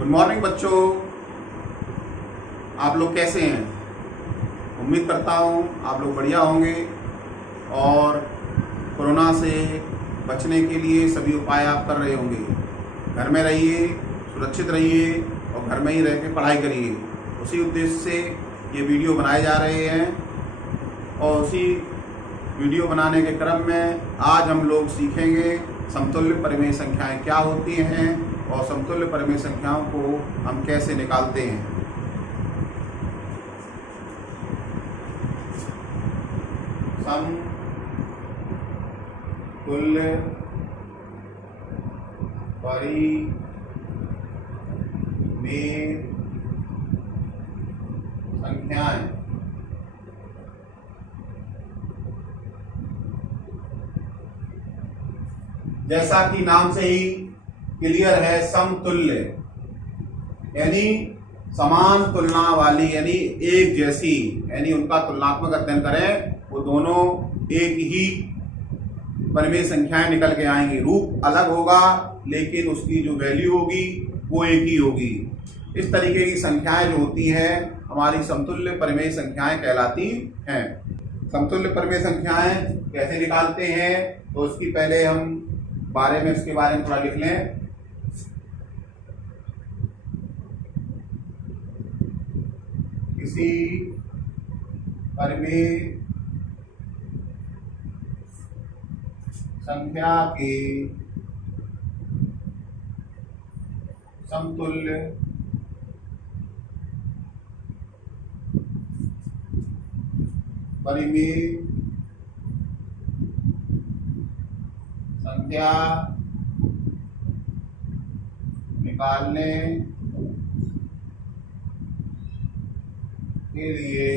Good morning बच्चों, आप लोग कैसे हैं। उम्मीद करता हूँ आप लोग बढ़िया होंगे और कोरोना से बचने के लिए सभी उपाय आप कर रहे होंगे। घर में रहिए, सुरक्षित रहिए और घर में ही रह के पढ़ाई करिए। उसी उद्देश्य से ये वीडियो बनाए जा रहे हैं और उसी वीडियो बनाने के क्रम में आज हम लोग सीखेंगे समतुल्य परिमेय संख्याएं क्या होती हैं और समतुल्य परिमेय संख्याओं को हम कैसे निकालते हैं। समतुल्य परिमेय संख्याएं जैसा कि नाम से ही क्लियर है, समतुल्य यानी समान तुलना वाली, यानी एक जैसी, यानी उनका तुलनात्मक अध्ययन करें वो दोनों एक ही परिमेय संख्याएं निकल के आएंगी। रूप अलग होगा लेकिन उसकी जो वैल्यू होगी वो एक ही होगी। इस तरीके की संख्याएं जो होती हैं हमारी समतुल्य परिमेय संख्याएं कहलाती हैं। समतुल्य परिमेय संख्याएं कैसे निकालते हैं तो उसकी पहले हम उसके बारे में थोड़ा लिख लें। किसी परिमेय संख्या के समतुल्य परिमेय संख्या निकालने के लिए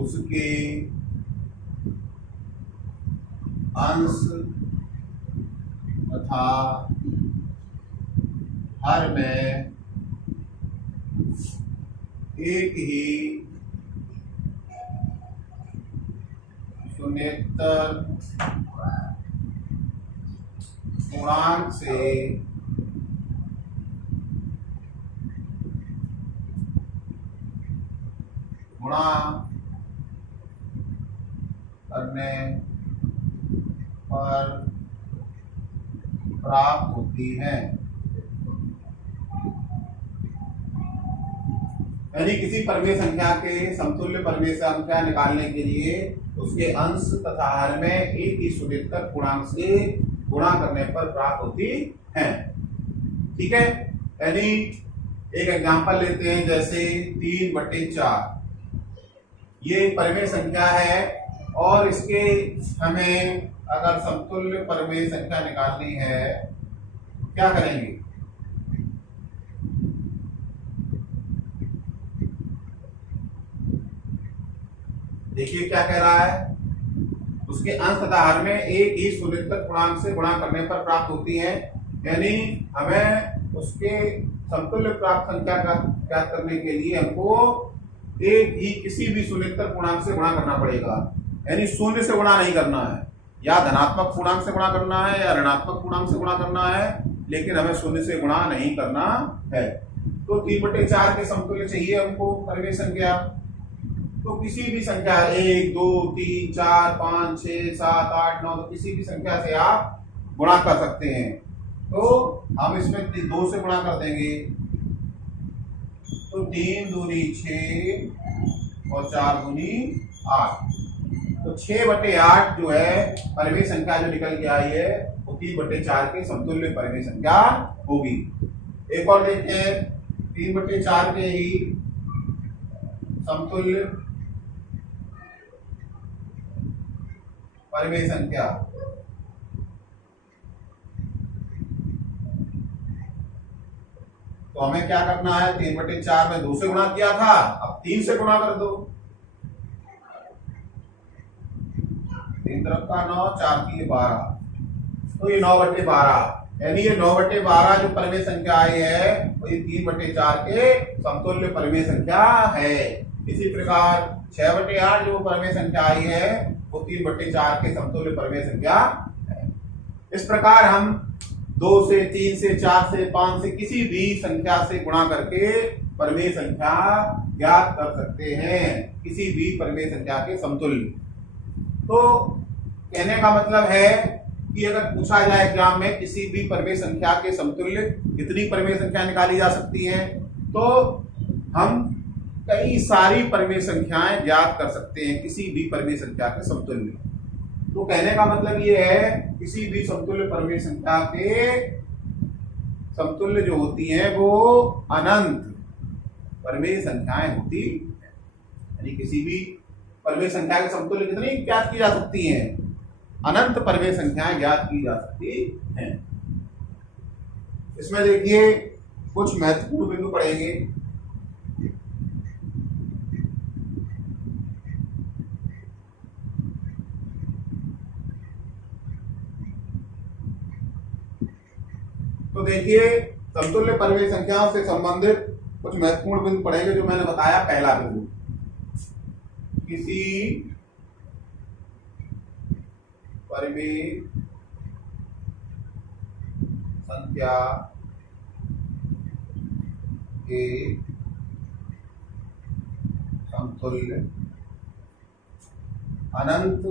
उसके अंश तथा हर में एक ही शून्येतर पूर्णांक से गुणा करने पर प्राप्त होती है। यानी किसी परिमेय संख्या के समतुल्य परिमेय संख्या निकालने के लिए उसके अंश तथा हर में एक ही शून्येतर पूर्णांक से गुणा करने पर प्राप्त होती है। ठीक है, यानी एक एग्जांपल लेते हैं, जैसे 3/4 ये परिमेय संख्या है और इसके हमें अगर समतुल्य परिमेय संख्या निकालनी है क्या करेंगे। देखिए क्या कह रहा है, उसके अंश तथा हर में एक ही शून्येतर पूर्णांक से गुणा करने पर प्राप्त होती है। यानी हमें उसके समतुल्य प्राप्त संख्या का ज्ञात करने के लिए हमको एक ही किसी भी शून्येतर पूर्णांक से गुणा करना पड़ेगा। यानी शून्य से गुणा नहीं करना है, या धनात्मक पूर्णांक से गुणा करना है या ऋणात्मक पूर्णांक से गुणा करना है, लेकिन हमें शून्य से गुणा नहीं करना है। तो 3/4 के समतुल्य चाहिए हमको परिमेय संख्या। तो किसी भी संख्या 1, 2, 3, 4, 5, 6, 7, 8, 9 किसी भी संख्या से आप गुणा कर सकते हैं। तो हम इसमें 2 से गुणा कर देंगे तो 3 दूनी 6 और 4 दूनी 8। तो 6/8 जो है परिमेय संख्या जो निकल के आई है वो 3/4 के समतुल्य परिमेय संख्या होगी। एक और देखते हैं, 3/4 के ही समतुल्य परिमेय संख्या तो हमें क्या करना है, 3/4 में 2 से गुणा किया था, अब 3 से गुणा कर दो। 3 तरफ का 9, 4 की 12, तो ये 9/12 यानी ये 9/12 जो परिमेय संख्या आई है वो ये 3/4 के समतुल्य परिमेय संख्या है। इसी प्रकार 6/8 जो परिमेय संख्या आई है वो 3/4 के समतुल्य परिमेय संख्या है। इस प्रकार हम 2 से, 3 से, 4 से, 5 से किसी भी संख्या से गुणा करके परिमेय संख्या ज्ञात कर सकते हैं, किसी भी परिमेय संख्या के समतुल्य। तो कहने का मतलब है कि अगर पूछा जाए एग्जाम में किसी भी परिमेय संख्या के समतुल्य कितनी परिमेय संख्या निकाली जा सकती है, तो हम कई सारी परिमेय संख्याएं ज्ञात कर सकते हैं किसी भी परिमेय संख्या के समतुल्य। तो कहने का मतलब ये है किसी भी समतुल्य परिमेय संख्या के समतुल्य जो होती हैं वो अनंत परिमेय संख्याएं होती हैं। यानी किसी भी परिमेय संख्या के समतुल्य कितनी ज्ञात की जा सकती हैं? अनंत परिमेय संख्याएं ज्ञात की जा सकती हैं। इसमें देखिए कुछ महत्वपूर्ण बिंदु पढ़ेंगे। तो देखिए समतुल्य परिमेय संख्याओं से संबंधित कुछ महत्वपूर्ण बिंदु पढ़ेंगे। जो मैंने बताया, पहला बिंदु, किसी परिमेय संख्या के समतुल्य अनंत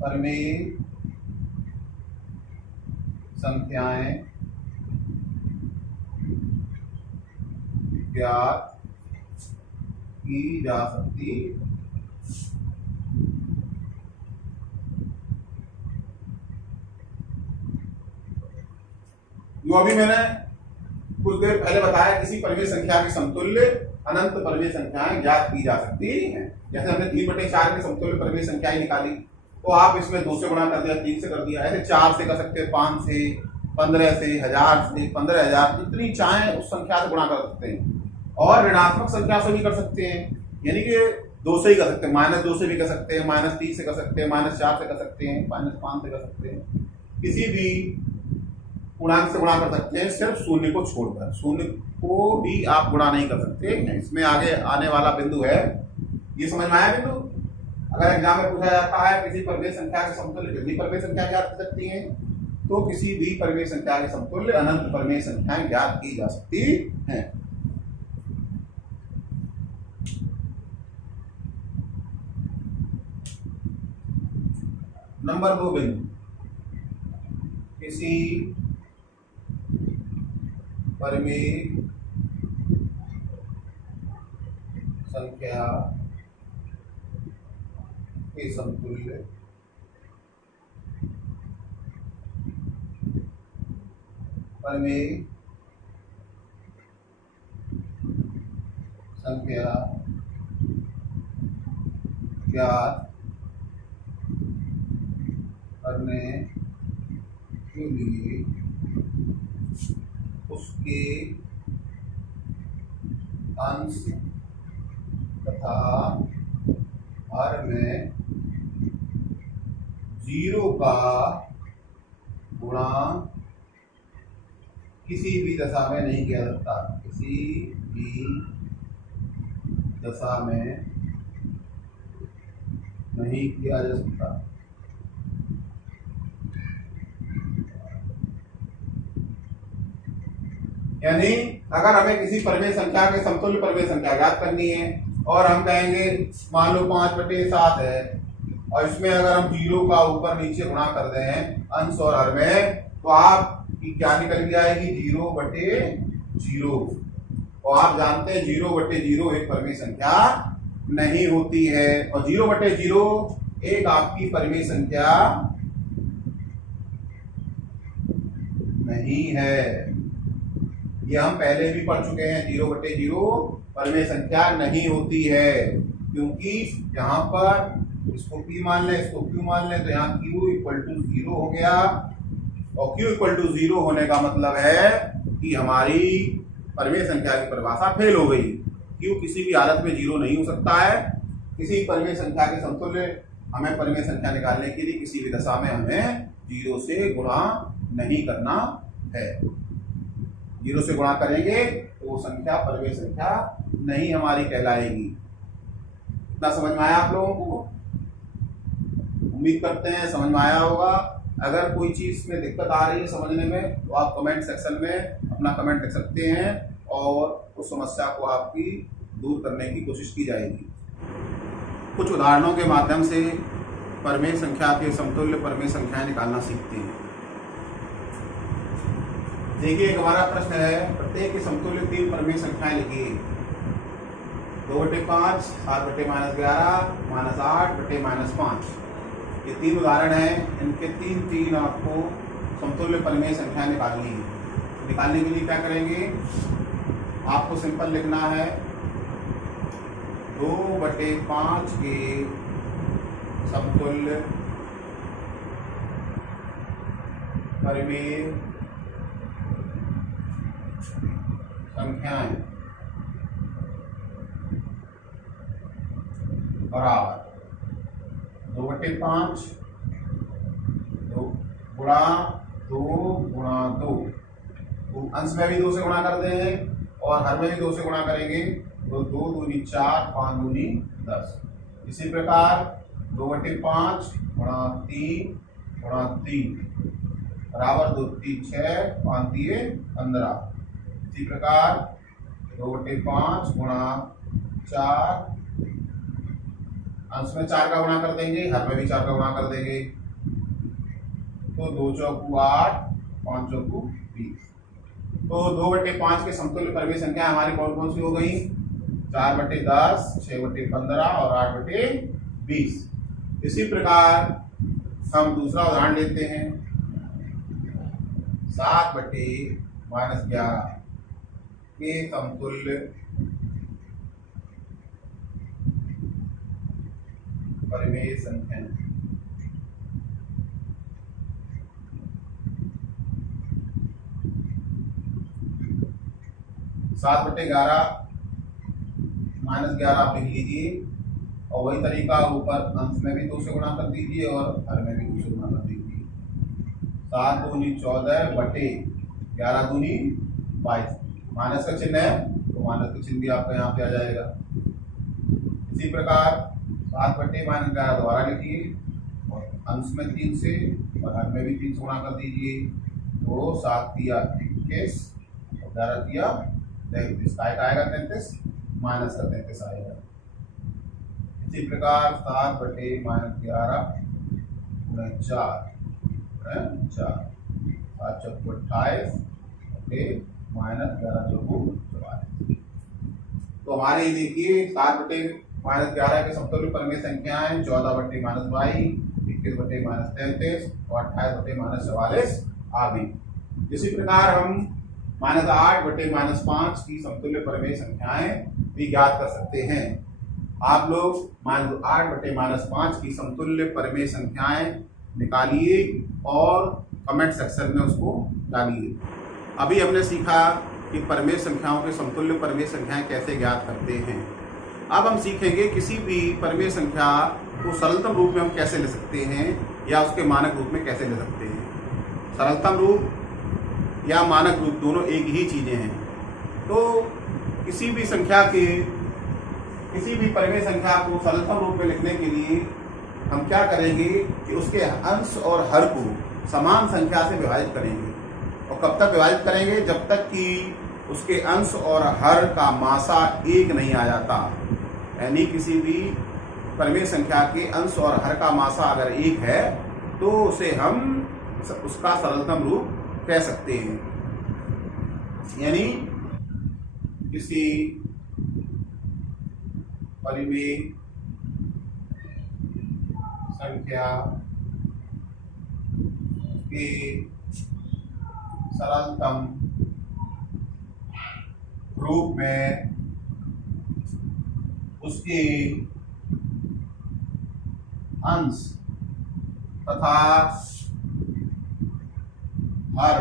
परिमेय संख्याएं ज्ञात की जा सकती। जो अभी मैंने कुछ देर पहले बताया, किसी परिमेय संख्या के समतुल्य अनंत परिमेय संख्याएं ज्ञात की जा सकती हैं। जैसे हमने 3/4 के समतुल्य परिमेय संख्याएं निकाली, तो आप इसमें 2 से गुणा कर दिया, 3 से कर दिया, ऐसे 4 से कर सकते हैं, 5 से, 15 से, 1000 से, 15,000, जितनी चाहें उस संख्या से गुणा कर सकते हैं। और ऋणात्मक संख्या से भी कर सकते हैं, यानी कि 2 से ही कर सकते हैं, -2 से भी कर सकते हैं, -3 से कर सकते हैं, -4 से कर सकते हैं, -5 से कर सकते हैं, किसी भी पूर्णांक से गुणा कर सकते हैं, सिर्फ शून्य को छोड़कर। शून्य को भी आप गुणा नहीं कर सकते। इसमें आगे आने वाला बिंदु है, ये समझ में आया बिंदु? अगर एग्जाम में पूछा जाता है किसी परिमेय संख्या के समतुल्य कितनी परिमेय संख्या ज्ञात कर सकती है, तो किसी भी परिमेय संख्या के समतुल्य अनंत परिमेय संख्याएं ज्ञात की जा सकती हैं। नंबर 2 बिंदु, किसी परिमेय संख्या के समतुल्य परिमेय संख्या ज्ञात करने के लिए उसके अंश तथा हर में 0 का गुणा किसी भी दशा में नहीं किया जाता। किसी भी दशा में नहीं किया जा सकता। यानी अगर हमें किसी परिमेय संख्या के समतुल्य परिमेय संख्या ज्ञात करनी है और हम कहेंगे मान लो 5/7 है, और इसमें अगर हम 0 का ऊपर नीचे गुणा कर दें अंश और हर में, तो आपकी क्या निकल के आएगी? 0/0। और आप जानते हैं 0/0 एक परिमेय संख्या नहीं होती है, और 0/0 एक आपकी परिमेय संख्या नहीं है। ये हम पहले भी पढ़ चुके हैं, 0/0 परिमेय संख्या नहीं होती है, क्योंकि यहाँ पर इसको p मान लें, इसको q मान लें, तो यहाँ q = 0 हो गया। और q = 0 होने का मतलब है कि हमारी परिमेय संख्या की परिभाषा फेल हो गई। q किसी भी हालत में 0 नहीं हो सकता है। किसी परिमेय संख्या के समतुल्य हमें परिमेय संख्या निकालने के लिए किसी भी दशा में हमें 0 से गुणा नहीं करना है। 0 से गुणा करेंगे तो वो संख्या परिमेय संख्या नहीं हमारी कहलाएगी। इतना समझ में आया आप लोगों को? उम्मीद करते हैं समझ में आया होगा। अगर कोई चीज़ में दिक्कत आ रही है समझने में तो आप कमेंट सेक्शन में अपना कमेंट लिख सकते हैं और उस समस्या को आपकी दूर करने की कोशिश की जाएगी। कुछ उदाहरणों के माध्यम से परमेय संख्या के समतुल्य परमेय संख्याएं निकालना सीखते हैं। देखिए एक हमारा प्रश्न है, प्रत्येक के समतुल्य 3 परमेय संख्याएं लिखिए। 2/5, 7/-11, -8/-5। ये 3 उदाहरण हैं। इनके 3 आपको समतुल्य परमेय संख्या निकालनी है। निकालने के लिए क्या करेंगे, आपको सिंपल लिखना है 2/5 के समतुल्य परमेय संख्याएं बराबर 2/5 गुणा 2 गुणा 2। अंश में भी 2 से गुणा कर देंगे और हर में भी 2 से गुणा करेंगे तो 2 दूनी 4, 5 दूनी 10। इसी प्रकार 2/5 गुणा 3 गुणा 3 बराबर 2 3 6, 5 3 15। इसी प्रकार 2/5 गुणा 4, अंश में 4 का गुणा कर देंगे, हर में भी 4 का गुणा कर देंगे तो 2 चौकू 8, 5 चौकू 20। तो 2/5 के समतुल्य परमेय संख्या हमारी कौन कौन सी हो गई, 4/10, 6/15 और 8/20। इसी प्रकार हम दूसरा उदाहरण लेते हैं, 7/-11 के समतुल्य परमेय संख्या। -11 आप लिख लीजिए और वही तरीका ऊपर अंश में भी 2 से गुणा कर दीजिए और हर में भी 2 से गुणा कर दीजिए। 7 दूनी 14 बटे 11 दूनी 22। माइनस का चिन्ह है तो माइनस का चिन्ह भी आपका यहाँ पे आ जाएगा। इसी प्रकार 7/-11 दोबारा लिखिए और अंश में 3 से और हर में भी 3 से गुणा कर दीजिए तो 7 तिया 21 और 11 तिया 33। का आएगा 33, माइनस का 33 आएगा। इसी प्रकार 7/-11 गुणा 4 7 चौको 28 -11 चौको 44। तो हमारे देखिए 7/-11 के समतुल्य परमेय संख्याएं 14/-22, 21/-33 और 28/-44 आ गई। इसी प्रकार हम -8/-5 की समतुल्य परमेय संख्याएं भी ज्ञात कर सकते हैं। आप लोग -8/-5 की समतुल्य परमेय संख्याएं निकालिए और कमेंट सेक्शन में उसको डालिए। अभी हमने सीखा कि परमेय संख्याओं के समतुल्य परमेय संख्याएं कैसे ज्ञात करते हैं। अब हम सीखेंगे किसी भी परमेय संख्या को सरलतम रूप में हम कैसे ले सकते हैं या उसके मानक रूप में कैसे ले सकते हैं। सरलतम रूप या मानक रूप दोनों एक ही चीजें हैं। तो किसी भी परमेय संख्या को सरलतम रूप में लिखने के लिए हम क्या करेंगे कि उसके अंश और हर को समान संख्या से विभाजित करेंगे। और कब तक विभाजित करेंगे, जब तक कि उसके अंश और हर का मासा 1 नहीं आ जाता। यानी किसी भी परमेय संख्या के अंश और हर का मासा अगर 1 है तो उसे हम उसका सरलतम रूप कह सकते हैं। यानी किसी परमेय संख्या के सरलतम रूप में उसके अंश तथा हर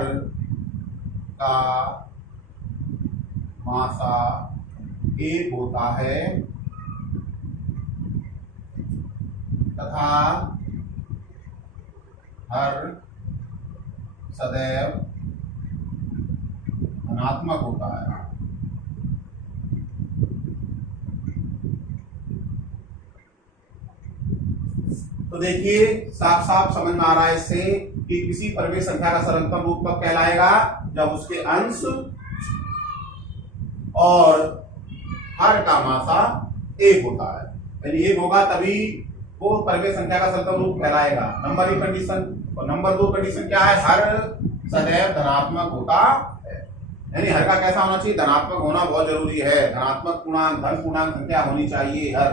का मासा 1 होता है तथा हर सदैव धनात्मक होता है। तो देखिए साफ साफ समझ में आ रहा है इससे कि किसी परिमेय संख्या का सरलतम रूप कब कहलाएगा, जब उसके अंश और हर का मासा एक होता है, यानी एक होगा तभी वो परिमेय संख्या का सरलतम रूप कहलाएगा। Number 1 condition. और नंबर 2 कंडीशन क्या है, हर सदैव धनात्मक होता है, यानी हर का कैसा होना चाहिए, धनात्मक होना बहुत जरूरी है। धनात्मक पूर्णांक, धन पूर्णांक संख्या होनी चाहिए हर।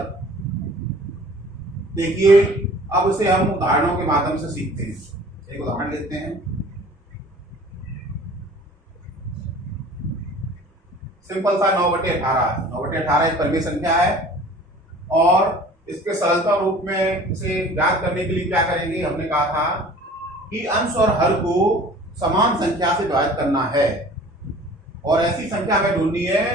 देखिए अब इसे हम उदाहरणों के माध्यम से सीखते हैं। एक उदाहरण लेते हैं। सिंपल सा 9/18। 9/18 एक परिमेय संख्या है और इसके सरलता रूप में इसे ज्ञात करने के लिए क्या करेंगे, हमने कहा था कि अंश और हर को समान संख्या से विभाजित करना है और ऐसी संख्या हमें ढूंढनी है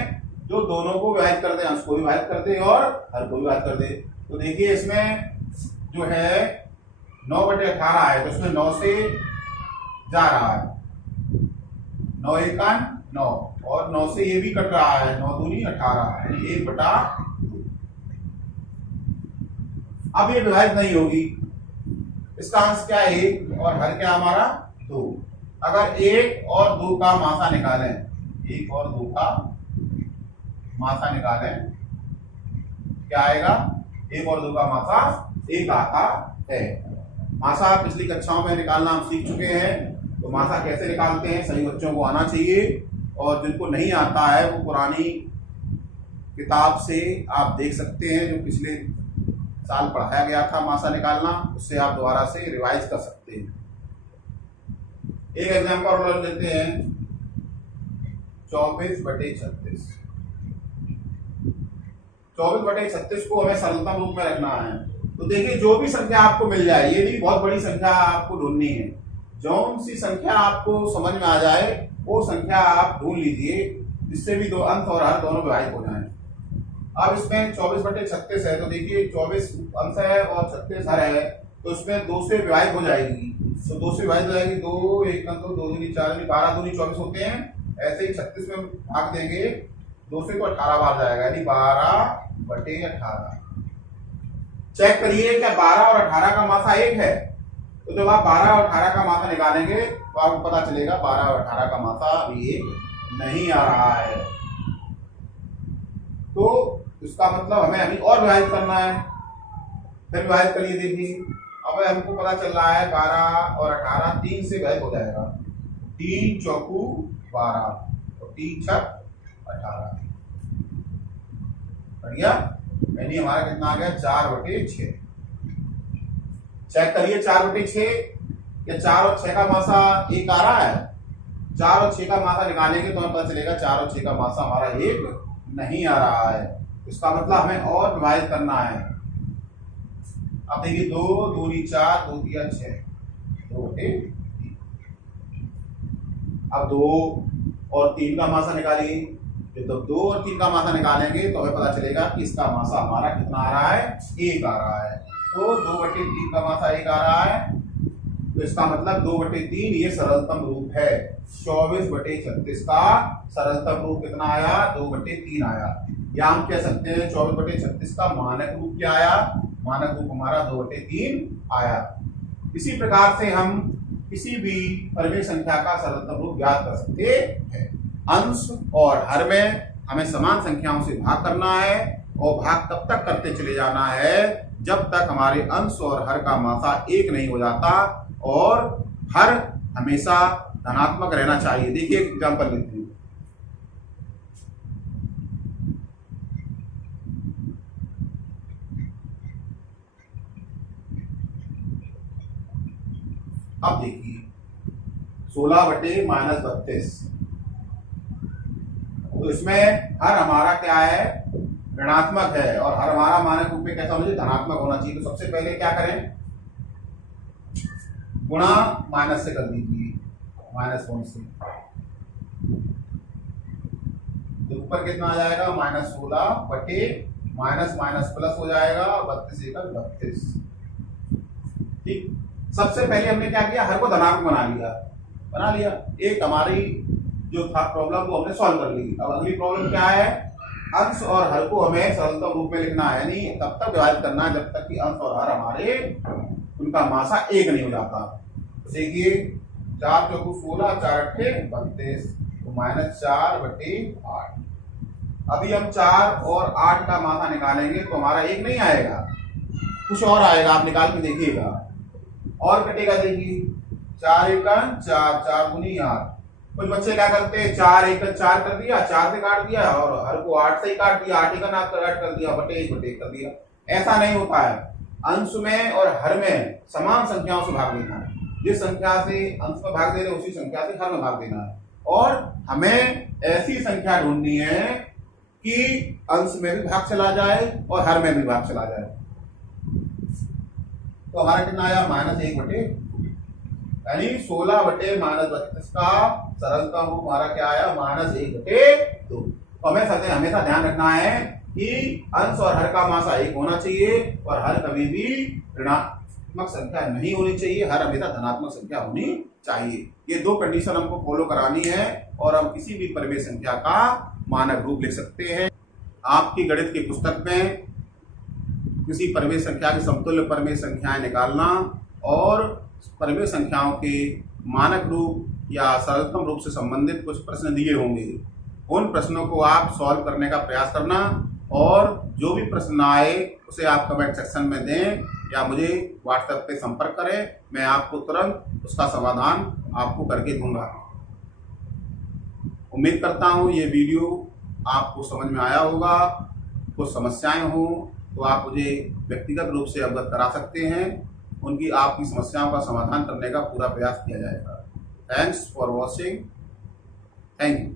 जो दोनों को विभाजित कर दे, अंश को विभाजित कर दे और हर को विभाजित कर दे। तो देखिए इसमें जो है 9/18 है तो इसमें 9 से जा रहा है, 9 एका 9 और 9 से ये भी कट रहा है, 9 दूनी 18, 1/2। अब ये विभाजित नहीं होगी, इसका अंश क्या है 1 और हर क्या हमारा 2। अगर 1 और 2 का मासा निकालें, 1 और 2 का मासा निकालें, क्या आएगा, 1 और 2 का मासा 1 आता है। मासा पिछली कक्षाओं में निकालना हम सीख चुके हैं, तो मासा कैसे निकालते हैं सभी बच्चों को आना चाहिए, और जिनको नहीं आता है वो पुरानी किताब से आप देख सकते हैं, जो पिछले साल पढ़ाया गया था मासा निकालना, उससे आप दोबारा से रिवाइज कर सकते हैं। एक एग्जाम्पल लेते हैं, 24/36। 24/36 को हमें सरलतम रूप में रखना है। तो देखिए जो भी संख्या आपको मिल जाए, ये नहीं बहुत बड़ी संख्या आपको ढूंढनी है, जौन सी संख्या आपको समझ में आ जाए वो संख्या आप ढूंढ लीजिए, जिससे भी दो अंश और हर दोनों विभाजित हो जाए। अब इसमें 24/36 है तो देखिए 24 अंश है और 36 हर है, तो इसमें 2 से विभाजित हो जाएगी। तो 2 से विभाजित हो जाएगी, 2 1 2 2 दूनी 4 दूनी 12 दूनी 24 होते हैं। ऐसे ही 36 में भाग देंगे 2 से तो 18 बार जाएगा, यानी 12/18। चेक करिए क्या 12 और 18 का मासा 1 है। तो जब आप 12 और 18 का मासा निकालेंगे तो आपको पता चलेगा 12 और 18 का मासा अभी 1 नहीं आ रहा है। तो इसका मतलब हमें अभी और विभाजित करना है। फिर विभाजित करिए, देखिए अब हमको पता चल रहा है 12 और 18 3 से विभाजित हो जाएगा, 3 चौकू 12 और 3 छक 18। बढ़िया, यानी हमारा कितना आ गया 4/6। चेक करिए 4/6 क्या 4 और 6 का मासा 1 आ रहा है। 4 और 6 का मासा निकालेंगे तो हमें पता चलेगा 4 और 6 का मासा हमारा 1 नहीं आ रहा है। इसका मतलब हमें और विभाजित करना है। अब देखिए 2 दूनी 4 2 दिया 6, 2/3। अब 2 और 3 का मासा निकालिए, जब 2 और 3 का मासा निकालेंगे तो हमें पता चलेगा कि इसका मासा हमारा कितना आ रहा है, 1 आ रहा है। तो 2/3 का मासा 1 आ रहा है, तो इसका मतलब 2/3 ये सरलतम रूप है। 24/36 का सरलतम रूप कितना आया, 2/3 आया। या हम कह सकते हैं 24/36 का मानक रूप क्या आया, मानक रूप हमारा 2/3 आया। इसी प्रकार से हम किसी भी परिमेय संख्या का सरलतम रूप ज्ञात कर सकते हैं। अंश और हर में हमें समान संख्याओं से भाग करना है और भाग तब तक करते चले जाना है जब तक हमारे अंश और हर का मासा 1 नहीं हो जाता, और हर हमेशा धनात्मक रहना चाहिए। देखिए एक एग्जांपल लेते हैं। अब देखिए 16/-32, तो इसमें हर हमारा क्या है, ऋणात्मक है, और हर हमारा मानक रूप में कैसा होना चाहिए, धनात्मक होना चाहिए। तो सबसे पहले क्या करें, गुणा माइनस से कर दीजिए, -1 से। तो ऊपर कितना आ जाएगा, -16 बटे माइनस माइनस प्लस हो जाएगा, 32 एकड़ 32। ठीक, सबसे पहले हमने क्या किया, हर को धनात्मक बना लिया। एक हमारी जो था प्रॉब्लम वो हमने सॉल्व कर ली। अब अगली प्रॉब्लम क्या है, अंश और हर को हमें सरलतम रूप में लिखना है, यानी तब तक डिवाइड करना है जब तक कि अंश और हर हमारे उनका मासा एक नहीं हो जाता। देखिए 4 चौकू 16, 4 अट्ठे 32, तो -4/8। अभी हम 4 और 8 का मासा निकालेंगे तो हमारा 1 नहीं आएगा, कुछ और आएगा, आप निकाल के देखिएगा और कटेगा। देखिए 4 एकम 4, 4 दूनी 8। कुछ बच्चे क्या करते हैं, 4 एकम 4 कर दिया, 4 से काट दिया और हर को 8 से ही काट दिया, 8 एकम 8 कर दिया, बटे 1/1 कर दिया। ऐसा नहीं होता है, अंश में और हर में समान संख्याओं से भाग देना है। जिस संख्या से अंश में भाग दे रहे उसी संख्या से हर में भाग देना है, और हमें ऐसी संख्या ढूंढनी है कि अंश में भी भाग चला जाए और हर में भी भाग चला जाए। तो हमारा कितना आया, -1/2, यानी 16/-32 का सरलतम रूप हमारा क्या आया, -1/2। तो हमें हमेशा ध्यान रखना है कि अंश और हर का मासा 1 होना चाहिए और हर कभी भी ऋणात्मक संख्या नहीं होनी चाहिए, हर हमेशा धनात्मक संख्या होनी चाहिए। ये 2 कंडीशन हमको फॉलो करानी है और हम किसी भी परिमेय संख्या का मानक रूप लिख सकते हैं। आपकी गणित की पुस्तक में किसी परिमेय संख्या की समतुल्य परिमेय संख्याएं निकालना और परिमेय संख्याओं के मानक रूप या सरलतम रूप से संबंधित कुछ प्रश्न दिए होंगे, उन प्रश्नों को आप सॉल्व करने का प्रयास करना और जो भी प्रश्न आए उसे आप कमेंट सेक्शन में दें या मुझे व्हाट्सएप पे संपर्क करें, मैं आपको तुरंत उसका समाधान आपको करके दूंगा। उम्मीद करता हूँ ये वीडियो आपको समझ में आया होगा। कुछ समस्याएं हो तो आप मुझे व्यक्तिगत रूप से अवगत करा सकते हैं, उनकी आपकी समस्याओं का समाधान करने का पूरा प्रयास किया जाएगा। Thanks for watching. Thank you.